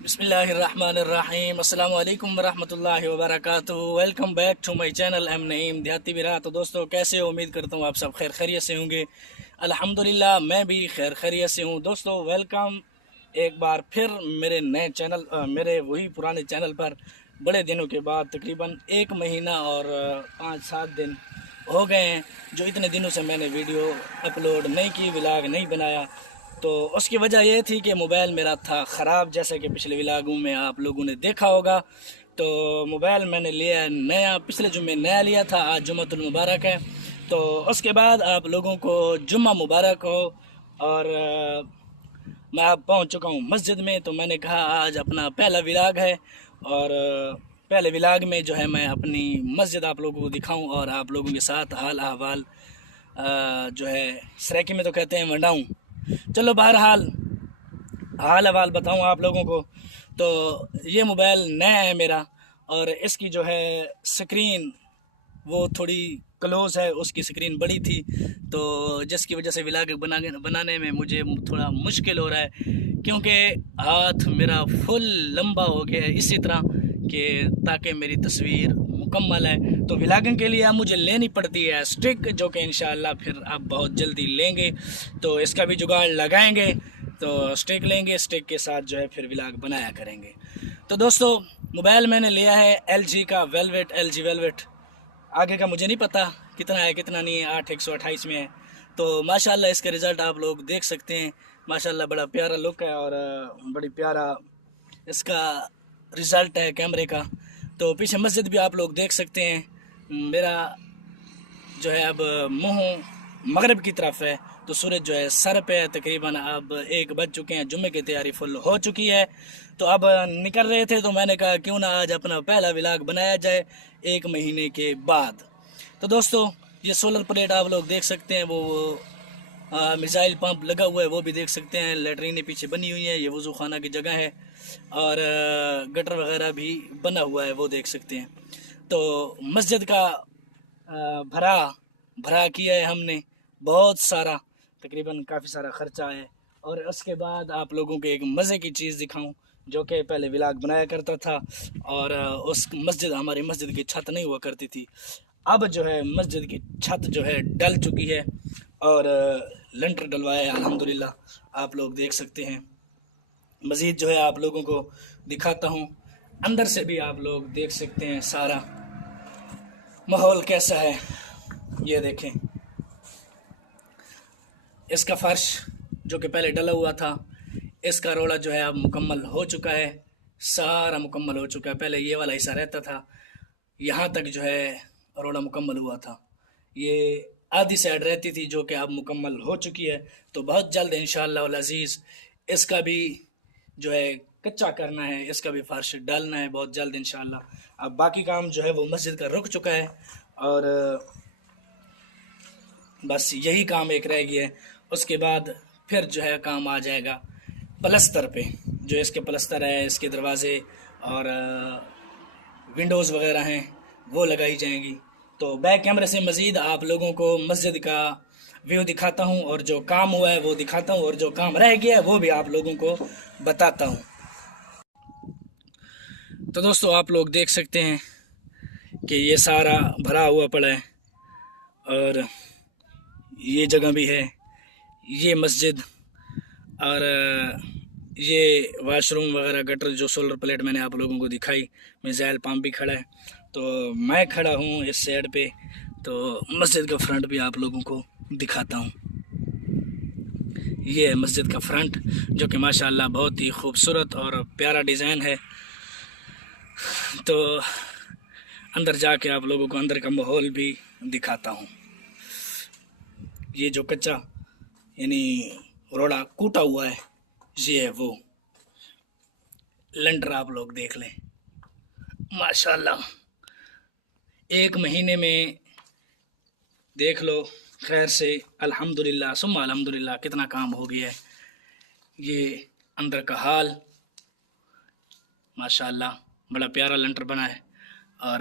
बिस्मिल्लाहिर्रहमानिर्रहीम अस्सलाम वालेकुम वरहमतुल्लाहि वबरकातुहू। Welcome back to my channel M Naeem Dehati बिरा। तो दोस्तों कैसे हो? उम्मीद करता हूँ आप सब खैर खैरियत से होंगे। अल्हम्दुलिल्लाह मैं भी खैर खैरियत से हूँ। दोस्तों वेलकम एक बार फिर मेरे नए चैनल मेरे वही पुराने चैनल पर बड़े दिनों के बाद तकरीबन 1 महीना और 5-7 दिन हो गए हैं जो इतने दिनों से मैंने वीडियो अपलोड नहीं की, व्लॉग नहीं बनाया। तो उसकी वजह यह थी कि मोबाइल मेरा था ख़राब, जैसा कि पिछले व्लॉगों में आप लोगों ने देखा होगा। तो मोबाइल मैंने लिया नया, पिछले जुम्मे नया लिया था। आज जुम्मतुल मुबारक है, तो उसके बाद आप लोगों को जुम्मा मुबारक हो। और मैं अब पहुंच चुका हूं मस्जिद में, तो मैंने कहा आज अपना पहला व्लॉग है। और पहले व्लॉग में जो है मैं अपनी मस्जिद आप लोगों को दिखाऊं और आप लोगों के साथ हाल अहवाल जो है सराइकी में तो कहते हैं वंडाऊँ। चलो बहरहाल हाल अहवाल बताऊँ आप लोगों को। तो ये मोबाइल नया है मेरा, और इसकी जो है स्क्रीन वो थोड़ी क्लोज है, उसकी स्क्रीन बड़ी थी, तो जिसकी वजह से व्लॉग बनाने में मुझे थोड़ा मुश्किल हो रहा है, क्योंकि हाथ मेरा फुल लंबा हो गया है इसी तरह कि ताकि मेरी तस्वीर मुकम्मल है। तो व्लॉगिंग के लिए अब मुझे लेनी पड़ती है स्टिक, जो कि इंशाअल्लाह फिर अब बहुत जल्दी लेंगे, तो इसका भी जुगाड़ लगाएंगे। तो स्टिक लेंगे, स्टिक के साथ जो है फिर व्लॉग बनाया करेंगे। तो दोस्तों मोबाइल मैंने लिया है LG का वेलवेट, LG वेलवेट। आगे का मुझे नहीं पता कितना है कितना नहीं है, 8 128 में है। तो माशाल्लाह इसका रिज़ल्ट आप लोग देख सकते हैं। माशाल्लाह बड़ा प्यारा लुक है और बड़ी प्यारा इसका रिज़ल्ट है कैमरे का। तो पीछे मस्जिद भी आप लोग देख सकते हैं। मेरा जो है अब मुँह मगरब की तरफ है, तो सूरज जो है सर पे है। तकरीबन अब 1 बज चुके हैं, जुम्मे की तैयारी फुल हो चुकी है। तो अब निकल रहे थे, तो मैंने कहा क्यों ना आज अपना पहला व्लॉग बनाया जाए 1 महीने के बाद। तो दोस्तों ये सोलर प्लेट आप लोग देख सकते हैं, वो मिसाइल पंप लगा हुआ है, वो भी देख सकते हैं। लेटरीनें पीछे बनी हुई हैं, ये वज़ू खाना की जगह है, और गटर वगैरह भी बना हुआ है, वो देख सकते हैं। तो मस्जिद का भरा भरा किया है हमने बहुत सारा, तकरीबन काफ़ी सारा ख़र्चा है। और उसके बाद आप लोगों को एक मज़े की चीज़ दिखाऊं, जो कि पहले व्लॉग बनाया करता था, और उस मस्जिद हमारी मस्जिद की छत नहीं हुआ करती थी। अब जो है मस्जिद की छत जो है डल चुकी है, और लेंटर डलवाया है अल्हम्दुलिल्लाह, आप लोग देख सकते हैं। मज़ीद जो है आप लोगों को दिखाता हूँ, अंदर से भी आप लोग देख सकते हैं सारा माहौल कैसा है। ये देखें, इसका फ़र्श जो कि पहले डला हुआ था, इसका रोड़ा जो है अब मुकम्मल हो चुका है, सारा मुकम्मल हो चुका है। पहले ये वाला हिस्सा रहता था, यहाँ तक जो है रोड़ा मुकम्मल हुआ था। ये आधी साइड रहती थी जो कि अब मुकम्मल हो चुकी है। तो बहुत जल्द इंशाअल्लाह वल अज़ीज़ इसका भी जो है कच्चा करना है, इसका भी फर्श डालना है बहुत जल्द इंशाअल्लाह। अब बाकी काम जो है वो मस्जिद का रुक चुका है, और बस यही काम एक रह गया है। उसके बाद फिर जो है काम आ जाएगा प्लस्तर पे। जो इसके प्लस्तर है, इसके दरवाज़े और विंडोज़ वगैरह हैं, वो लगाई जाएंगी। तो बैक कैमरे से मज़ीद आप लोगों को मस्जिद का व्यू दिखाता हूँ, और जो काम हुआ है वो दिखाता हूँ, और जो काम रह गया है वो भी आप लोगों को बताता हूँ। तो दोस्तों आप लोग देख सकते हैं कि ये सारा भरा हुआ पड़ा है, और ये जगह भी है, ये मस्जिद, और ये वाशरूम वगैरह गटर जो सोलर प्लेट मैंने आप लोगों को दिखाई। मिसाइल पंप भी खड़ा है, तो मैं खड़ा हूँ इस साइड पे। तो मस्जिद का फ्रंट भी आप लोगों को दिखाता हूँ। ये है मस्जिद का फ्रंट, जो कि माशाल्लाह बहुत ही खूबसूरत और प्यारा डिज़ाइन है। तो अंदर जाके आप लोगों को अंदर का माहौल भी दिखाता हूँ। ये जो कच्चा यानी रोड़ा कूटा हुआ है, ये है वो लेंटर, आप लोग देख लें। माशाल्लाह 1 महीने में देख लो खैर से, अल्हम्दुलिल्लाह सुम्मा अल्हम्दुलिल्लाह कितना काम हो गया है। ये अंदर का हाल माशाल्लाह बड़ा प्यारा लेंटर बना है, और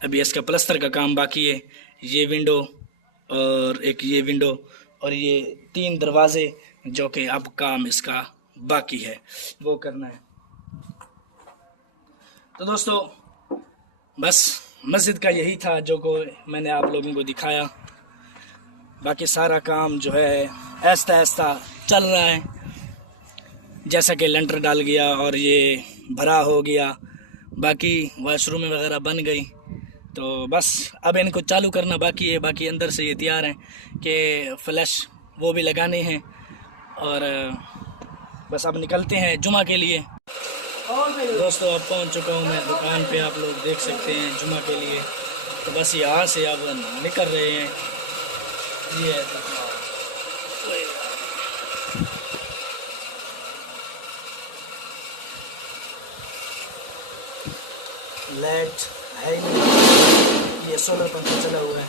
अभी इसका प्लस्तर का काम बाकी है। ये विंडो और एक ये विंडो और ये 3 दरवाज़े, जो कि अब काम इसका बाकी है, वो करना है। तो दोस्तों बस मस्जिद का यही था जो को मैंने आप लोगों को दिखाया। बाकी सारा काम जो है ऐसा ऐसा चल रहा है, जैसा कि लेंटर डाल गया और ये भरा हो गया, बाकी वाशरूम वगैरह बन गई। तो बस अब इनको चालू करना बाकी है। बाकी अंदर से ये तैयार हैं कि फ्लैश वो भी लगाने हैं। और बस अब निकलते हैं जुमा के लिए। दोस्तों अब पहुंच चुका हूं मैं दुकान पे, आप लोग देख सकते हैं जुमा के लिए। तो बस यहाँ से अब निकल रहे हैं। ये लाइट है नहीं, ये सोलर पंखा चला हुआ है।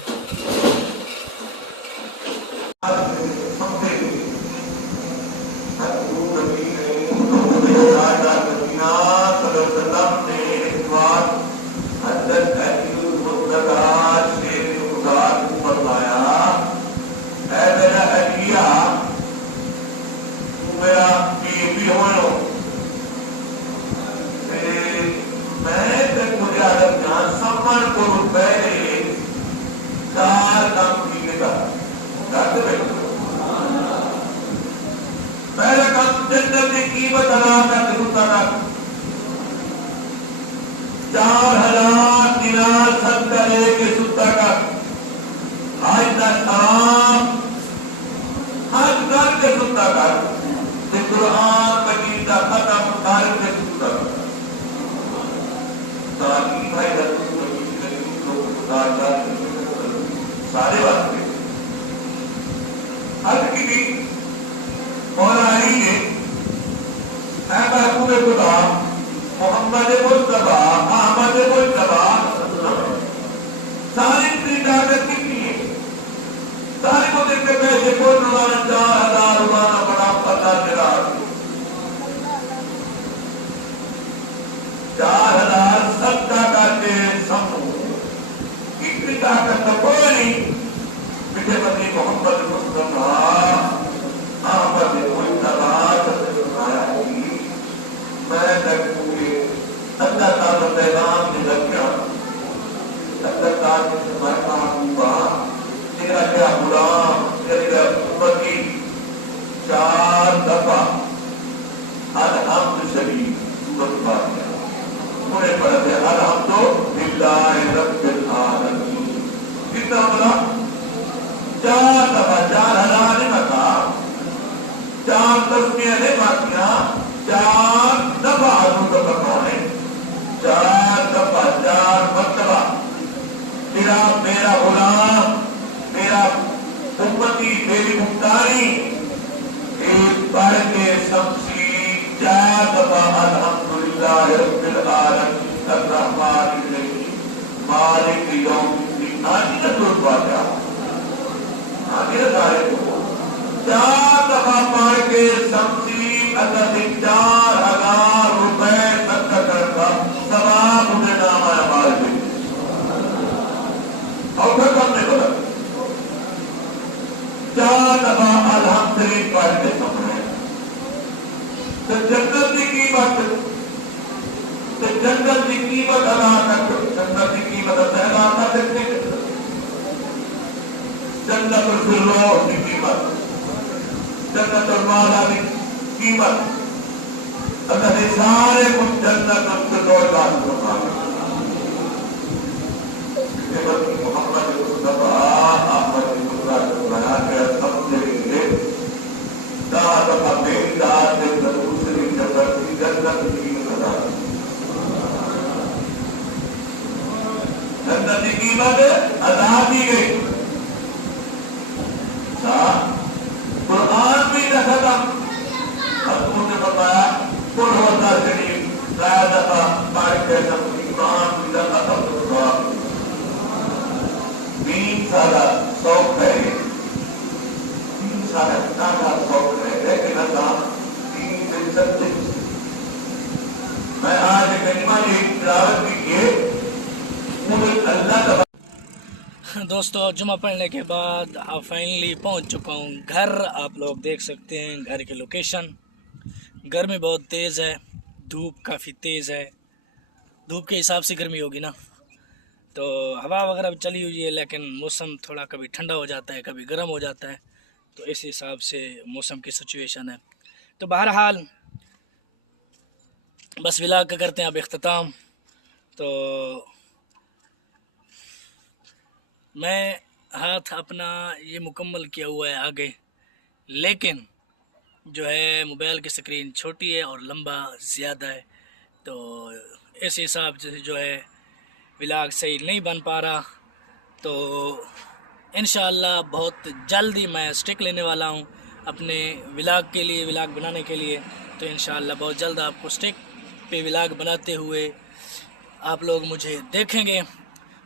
सारे वास्ते हर की भी और आई ने महबूब खुदा मोहम्मद मुस्तफा अहमद मुस्तफा सारी ताकत कितनी है, सारे को देखते पैसे को 4000 रुपया बड़ा पता चला 4000 सबका करते समूह इतनी ताकत तो कोई नहीं। पिछले पति मोहम्मद मुस्तफा अहमद मुस्तफा मैं देखूंगी अल्लाह ताला पैगाम दे रखा अल्लाह ताला से मरना हुआ तेरा क्या गुलाम तेरा उम्मती 4 दफा अलहम्द शरीफ सूरत फातिहा उन्हें पढ़ते अल्हम्दुलिल्लाह रब्बिल आलमीन। कितना बोला 4 दफा 4000 ने बता 4 तस्मीरें ने बातियां 4 दफा हजूर का कौन है 4 दफा 4 मरतबा तेरा मेरा गुलाम मेरा उम्मती मेरी मुख्तारी एक पढ़ के शमसी 4 दफा अल्हम्दुलिल्लाह रब्बिल आलमीन अर्रहमानिर रहीम मालिक यौमिद्दीन आखिर सूरत फातिहा आखिर सारे को 4 दफा पढ़ के शमसी अल्लाह से 4000 रुपए सदका करता सवाब उन्हें नाम आया मालिक और फिर हमने बोला 4 दफा अल्हम्दुलिल्लाह पढ़ के समझे तो जन्नत की कीमत अदा कर जन्नत की कीमत अदा कर सकते जन्नतुल फिरदौस की कीमत जन्नतुल माला की कीमत अगर सारे कुछ जन्नतुल फिरदौस का मोहम्मद मुस्तफा अहमद मुस्तफा बना के सबसे दादा बेदार से दूसरी जन्नत की जन्नत की कीमत अदा की गई। कुरान भी खत्म हजूर ने बताया कुल होता शरीफ दफा पढ़ के कुरान भी खत्म 20 साल शौक है 3 साल का शौक है लेकिन अल्लाह 3 से 36 मैं आज कलिमा एक तिलावत की है अल्लाह दोस्तों जुमा पढ़ने के बाद फाइनली पहुंच चुका हूं घर। आप लोग देख सकते हैं घर की लोकेशन गर्मी बहुत तेज़ है, धूप काफ़ी तेज़ है। धूप के हिसाब से गर्मी होगी ना, तो हवा वगैरह भी चली हुई है, लेकिन मौसम थोड़ा कभी ठंडा हो जाता है, कभी गर्म हो जाता है। तो इस हिसाब से मौसम की सिचुएशन है। तो बहरहाल बस व्लॉग का करते हैं अब इख्तिताम। तो मैं हाथ अपना ये मुकम्मल किया हुआ है आगे, लेकिन जो है मोबाइल की स्क्रीन छोटी है और लंबा ज़्यादा है, तो इस हिसाब से जो है व्लॉग सही नहीं बन पा रहा। तो इंशाअल्लाह बहुत जल्द ही मैं स्टिक लेने वाला हूँ अपने व्लॉग के लिए, व्लॉग बनाने के लिए। तो इंशाअल्लाह बहुत जल्द आपको स्टिक पे व्लॉग बनाते हुए आप लोग मुझे देखेंगे।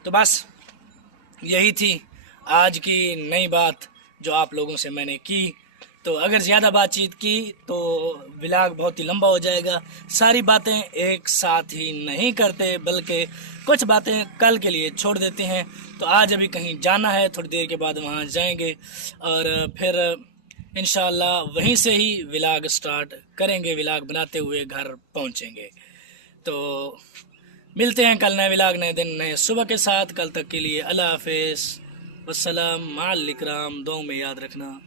तो बस यही थी आज की नई बात जो आप लोगों से मैंने की। तो अगर ज़्यादा बातचीत की तो व्लॉग बहुत ही लंबा हो जाएगा। सारी बातें एक साथ ही नहीं करते, बल्कि कुछ बातें कल के लिए छोड़ देते हैं। तो आज अभी कहीं जाना है, थोड़ी देर के बाद वहाँ जाएंगे और फिर इंशाअल्लाह वहीं से ही व्लॉग स्टार्ट करेंगे, व्लॉग बनाते हुए घर पहुँचेंगे। तो मिलते हैं कल नए व्लॉग, नए दिन, नए सुबह के साथ। कल तक के लिए अल्लाह हाफिज़, वस्सलाम, माल इकराम, दुआ में याद रखना।